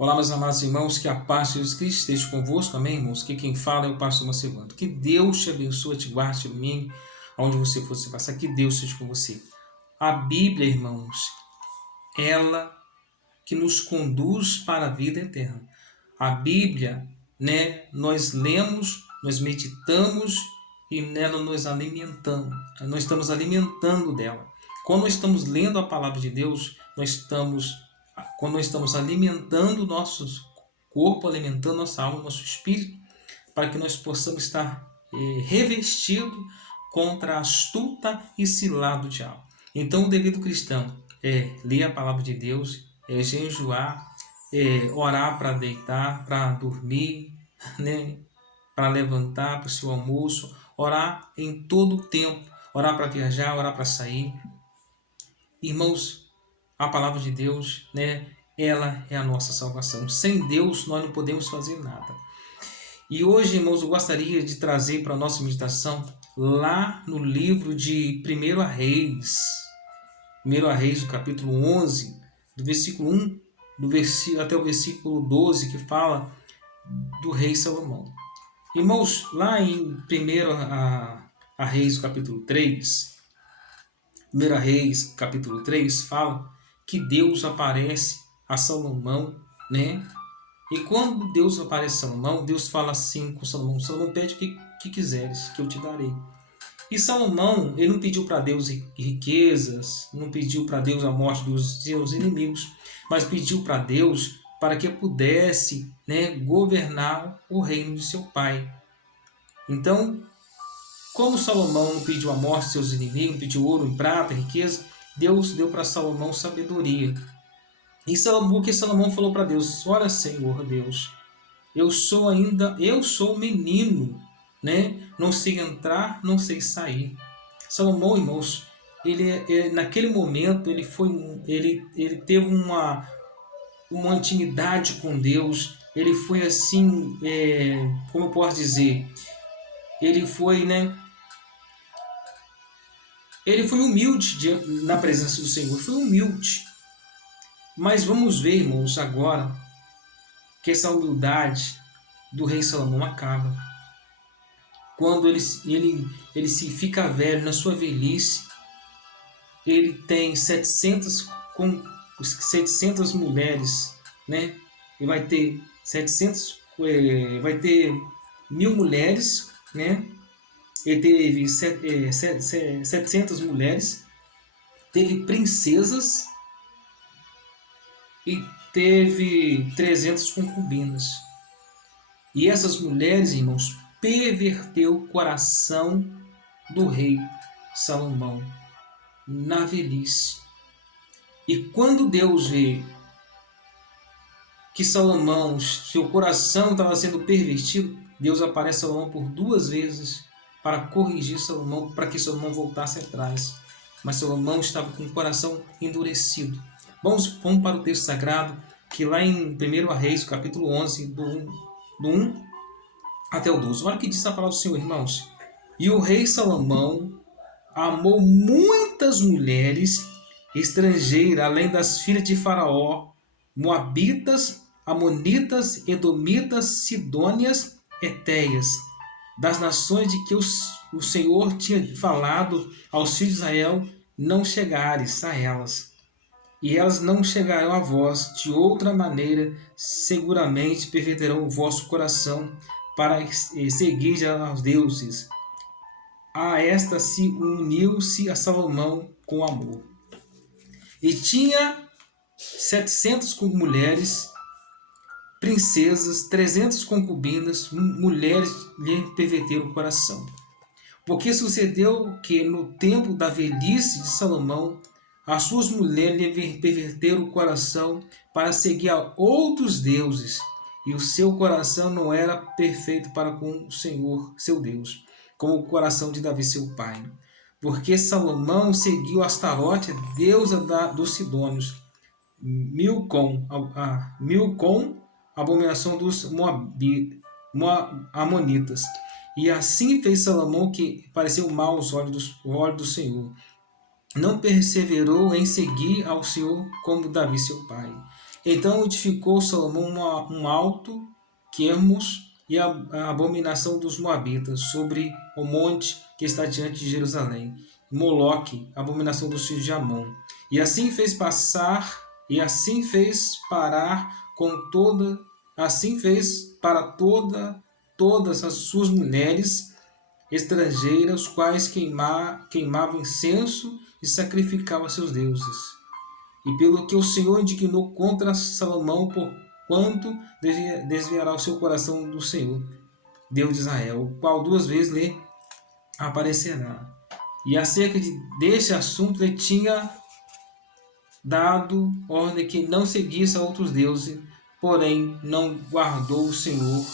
Olá, meus amados irmãos, que a paz de Jesus Cristo esteja convosco, amém, irmãos? Que quem fala é o pastor Macevanto. Que Deus te abençoe, te guarde, te ilumine, aonde você for se passar, que Deus esteja com você. A Bíblia, irmãos, ela que nos conduz para a vida eterna. A Bíblia, nós lemos, nós meditamos e nela nós alimentamos. Nós estamos alimentando dela. Quando nós estamos lendo a palavra de Deus, quando nós estamos alimentando o nosso corpo, alimentando nossa alma, nosso espírito, para que nós possamos estar revestido contra a astuta e cilada do diabo. Então, o dever do cristão é ler a palavra de Deus, é jejuar, orar para deitar, para dormir, para levantar, para o seu almoço, orar em todo o tempo, orar para viajar, orar para sair. Irmãos, a palavra de Deus, ela é a nossa salvação. Sem Deus nós não podemos fazer nada. E hoje, irmãos, eu gostaria de trazer para a nossa meditação lá no livro de 1 Reis. 1 Reis, do capítulo 11, do versículo 1 até o versículo 12, que fala do rei Salomão. Irmãos, lá em 1 Reis, capítulo 3, 1 Reis, capítulo 3, fala que Deus aparece a Salomão, E quando Deus aparece a Salomão, Deus fala assim com Salomão: Salomão, pede o que quiseres, que eu te darei. E Salomão, ele não pediu para Deus riquezas, não pediu para Deus a morte dos seus inimigos, mas pediu para Deus para que pudesse governar o reino de seu pai. Então, como Salomão não pediu a morte de seus inimigos, não pediu ouro e prata, riqueza, Deus deu para Salomão sabedoria. E Salomão falou para Deus: olha, Senhor Deus, eu sou menino, não sei entrar, não sei sair. Salomão, irmãos, ele naquele momento ele teve uma intimidade com Deus. Ele foi assim, como eu posso dizer, ele foi humilde na presença do Senhor, foi humilde. Mas vamos ver, irmãos, agora que essa humildade do rei Salomão acaba. Quando ele se fica velho, na sua velhice, ele tem 700 mulheres, E vai ter 1.000 mulheres, Ele teve 700 mulheres, teve princesas e teve 300 concubinas. E essas mulheres, irmãos, perverteu o coração do rei Salomão na velhice. E quando Deus vê que Salomão, seu coração estava sendo pervertido, Deus aparece a Salomão por 2 vezes para corrigir Salomão, para que Salomão voltasse atrás. Mas Salomão estava com o coração endurecido. Vamos para o texto sagrado, que lá em 1 Reis, capítulo 11, do 1 até o 12. Olha o que diz a palavra do Senhor, irmãos. E o rei Salomão amou muitas mulheres estrangeiras, além das filhas de Faraó, moabitas, amonitas, edomitas, sidônias, etéias, das nações de que o Senhor tinha falado aos filhos de Israel: não chegares a elas. E elas não chegarão a vós, de outra maneira, seguramente perverterão o vosso coração para seguir aos deuses. A esta se uniu-se a Salomão com amor. E tinha 700 mulheres, princesas, 300 concubinas, mulheres lhe perverteram o coração. Porque sucedeu que no tempo da velhice de Salomão, as suas mulheres lhe perverteram o coração para seguir a outros deuses, e o seu coração não era perfeito para com o Senhor, seu Deus, como o coração de Davi, seu pai. Porque Salomão seguiu Astarote, deusa dos Sidônios, Milcom, abominação dos Amonitas. E assim fez Salomão, que pareceu mal aos olhos do Senhor. Não perseverou em seguir ao Senhor como Davi, seu pai. Então edificou Salomão um alto Quermos e a abominação dos Moabitas sobre o monte que está diante de Jerusalém, Moloque, a abominação dos filhos de Amon. E assim fez passar, e assim fez parar com toda, assim fez para todas as suas mulheres estrangeiras, quais queimavam incenso e sacrificavam a seus deuses. E pelo que o Senhor indignou contra Salomão, por quanto desviará o seu coração do Senhor, Deus de Israel, o qual 2 vezes lhe aparecerá. E acerca deste assunto ele tinha dado ordem que não seguisse a outros deuses, porém não guardou o Senhor,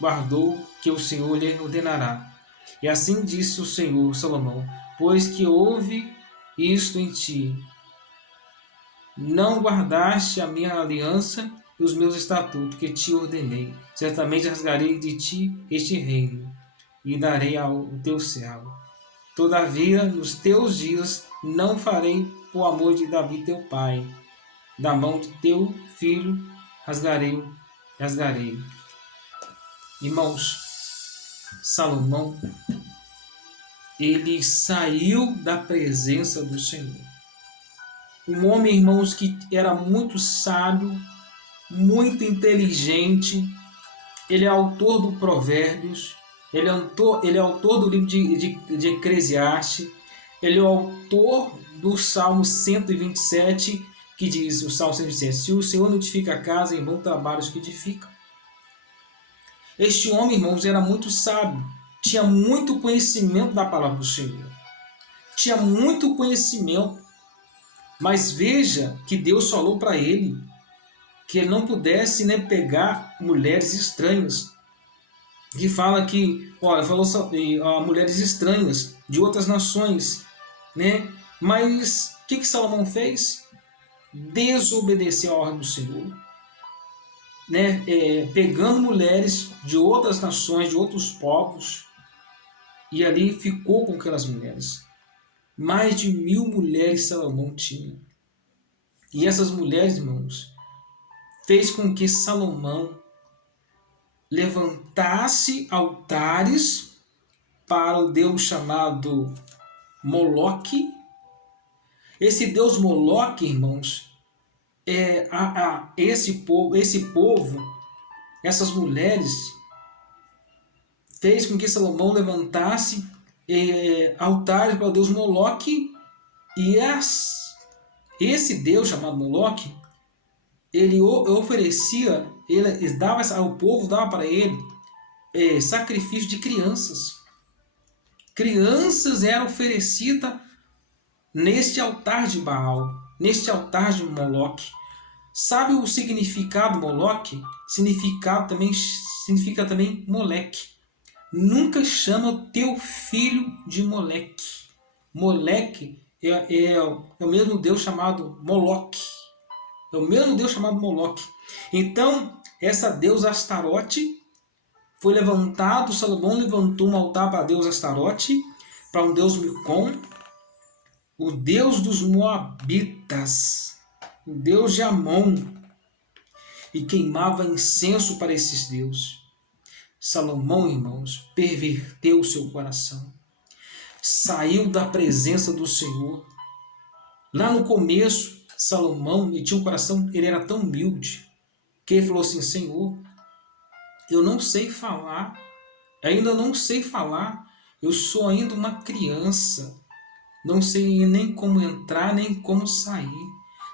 guardou que o Senhor lhe ordenará. E assim disse o Senhor Salomão: pois que houve isto em ti, não guardaste a minha aliança e os meus estatutos que te ordenei, certamente rasgarei de ti este reino e darei ao teu servo. Todavia, nos teus dias não farei por amor de Davi teu pai, da mão de teu filho rasgarei. Irmãos, Salomão, ele saiu da presença do Senhor. Um homem, irmãos, que era muito sábio, muito inteligente. Ele é autor do Provérbios, ele é autor do livro de Eclesiastes, ele é o autor do Salmo 127, que diz, o Salmo 127, se o Senhor não edifica a casa, em vão trabalhos que edificam. Este homem, irmãos, era muito sábio, tinha muito conhecimento da palavra do Senhor, tinha muito conhecimento, mas veja que Deus falou para ele que ele não pudesse, né, pegar mulheres estranhas. Que fala que, olha, falou mulheres estranhas de outras nações, né? Mas o que Salomão fez? Desobedeceu a ordem do Senhor, né? Pegando mulheres de outras nações, de outros povos, e ali ficou com aquelas mulheres. Mais de 1000 mulheres Salomão tinha. E essas mulheres, irmãos, fez com que Salomão levantasse altares para o deus chamado Moloque. Esse deus Moloque, irmãos, esse povo, essas mulheres, fez com que Salomão levantasse altares para o deus Moloque, e esse deus chamado Moloque, ele oferecia, ele dava ao povo, dava para ele sacrifício de crianças. Crianças eram oferecidas neste altar de Baal, neste altar de Moloque. Sabe o significado de Moloque? Significa também Moleque. Nunca chama o teu filho de Moleque. Moleque é o mesmo Deus chamado Moloque. É o mesmo Deus chamado Moloque. Então, essa deusa Astarote foi levantado, Salomão levantou um altar para a deusa Astarote, para um deus Milcom, o deus dos Moabitas, o deus de Amon, e queimava incenso para esses deuses. Salomão, irmãos, perverteu o seu coração, saiu da presença do Senhor. Lá no começo, Salomão, ele tinha um coração, ele era tão humilde, que ele falou assim: Senhor, eu não sei falar, ainda não sei falar, eu sou ainda uma criança, não sei nem como entrar, nem como sair.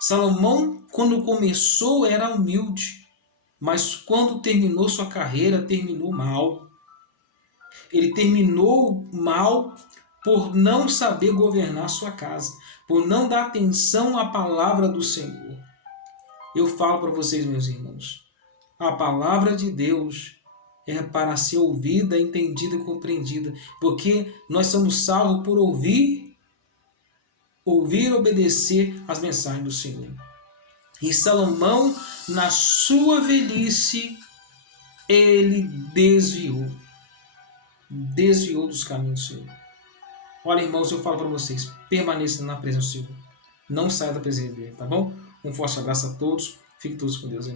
Salomão, quando começou, era humilde, mas quando terminou sua carreira, terminou mal. Ele terminou mal por não saber governar sua casa, por não dar atenção à palavra do Senhor. Eu falo para vocês, meus irmãos, a palavra de Deus é para ser ouvida, entendida e compreendida, porque nós somos salvos por ouvir e obedecer às mensagens do Senhor. E Salomão, na sua velhice, ele desviou dos caminhos do Senhor. Olha, irmãos, eu falo para vocês, permaneçam na presença do Senhor. Não saia da presença dele, tá bom? Um forte abraço a todos. Fiquem todos com Deus.